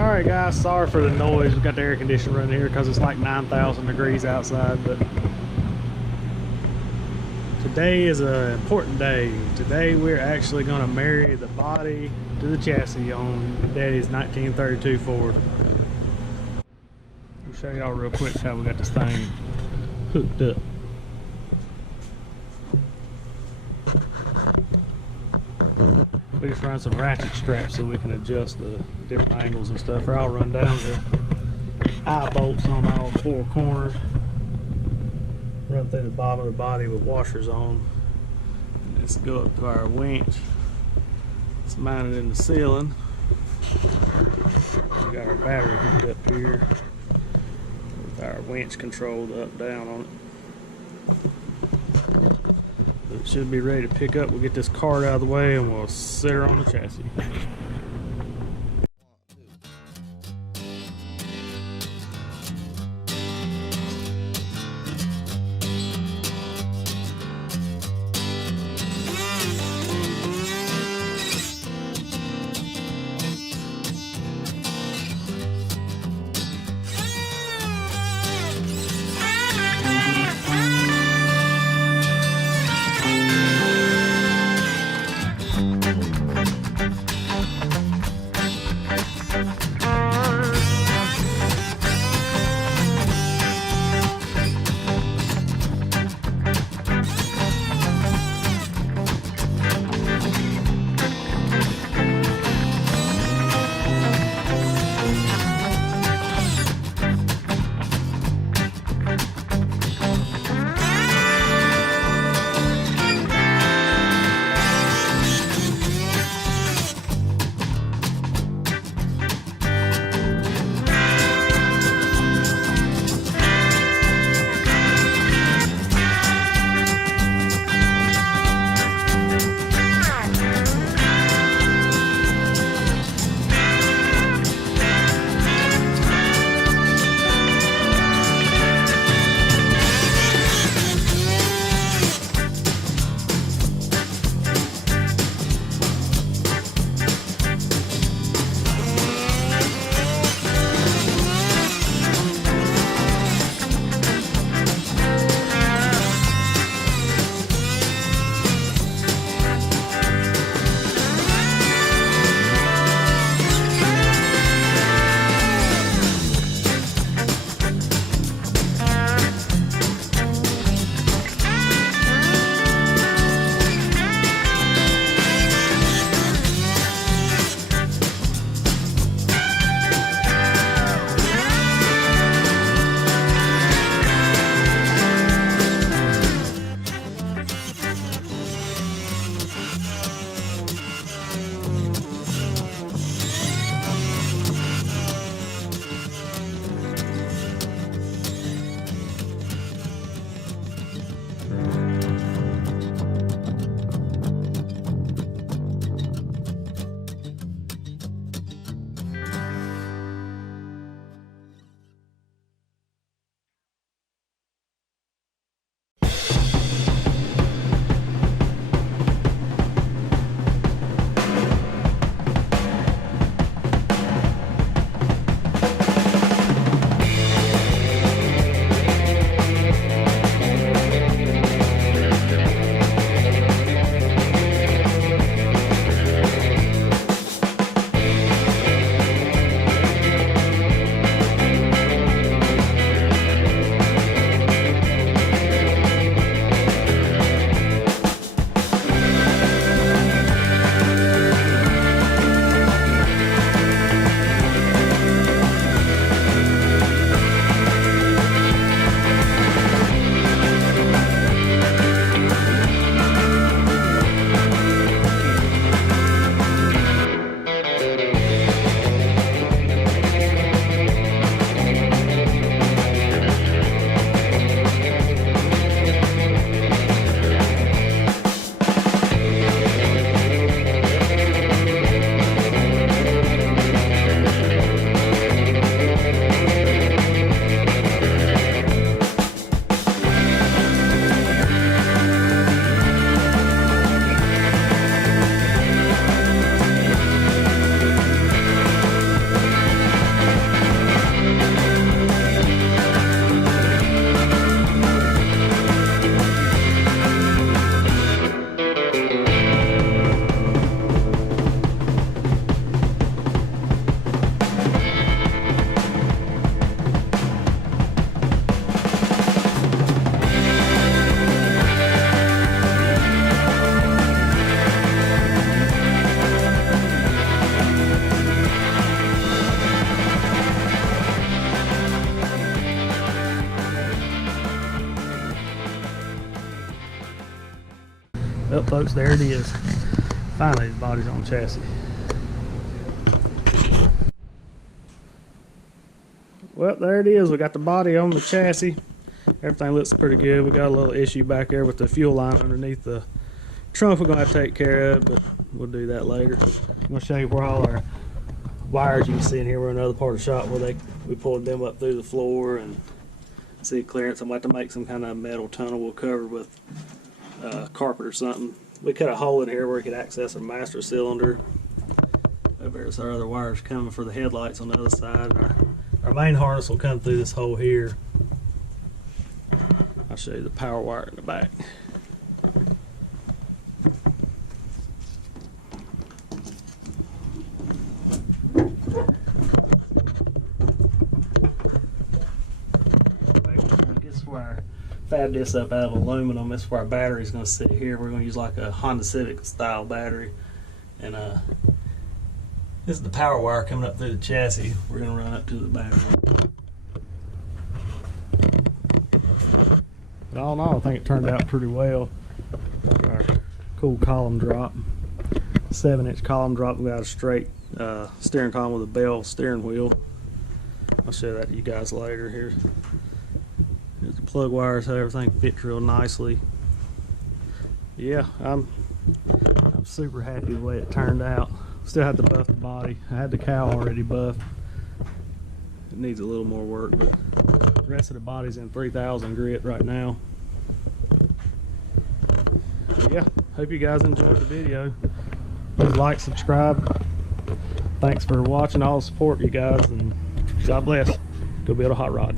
Alright guys, sorry for the noise. We got the air conditioner running here because it's like 9,000 degrees outside, but today is an important day. Today we're actually going to marry the body to the chassis on Daddy's 1932 Ford. I'll show y'all real quick how we got this thing hooked up. We just run some ratchet straps so we can adjust the different angles and stuff. Or I'll run down the eye bolts on all four corners. Run through the bottom of the body with washers on. And let's go up to our winch. It's mounted in the ceiling. We got our battery hooked up here with our winch controlled up down on it. It should be ready to pick up. We'll get this cart out of the way and we'll sit her on the chassis. Well, folks, there it is. Finally, the body's on the chassis. Well, there it is. We got the body on the chassis. Everything looks pretty good. We got a little issue back there with the fuel line underneath the trunk we're going to have to take care of, but we'll do that later. I'm going to show you where all our wires you can see in here. We're in another part of the shop where we pulled them up through the floor and see clearance. I'm going to have to make some kind of metal tunnel we'll cover with carpet or something. We cut a hole in here where we could access our master cylinder. There's our other wires coming for the headlights on the other side. And our main harness will come through this hole here. I'll show you the power wire in the back. This is where I fabbed this up out of aluminum. This is where our battery is going to sit here. We're going to use like a Honda Civic style battery. And this is the power wire coming up through the chassis. We're going to run up to the battery. But all in all, I think it turned out pretty well. Our cool column drop. 7-inch column drop. We got a straight steering column with a bell steering wheel. I'll show that to you guys later. Here's the plug wires, how everything fits real nicely. Yeah, I'm super happy the way it turned out. Still had to buff the body. I had the cowl already buffed. It needs a little more work, but the rest of the body's in 3000 grit right now. Yeah, hope you guys enjoyed the video. Please like, subscribe. Thanks for watching, all the support, you guys, and God bless. Go build a hot rod.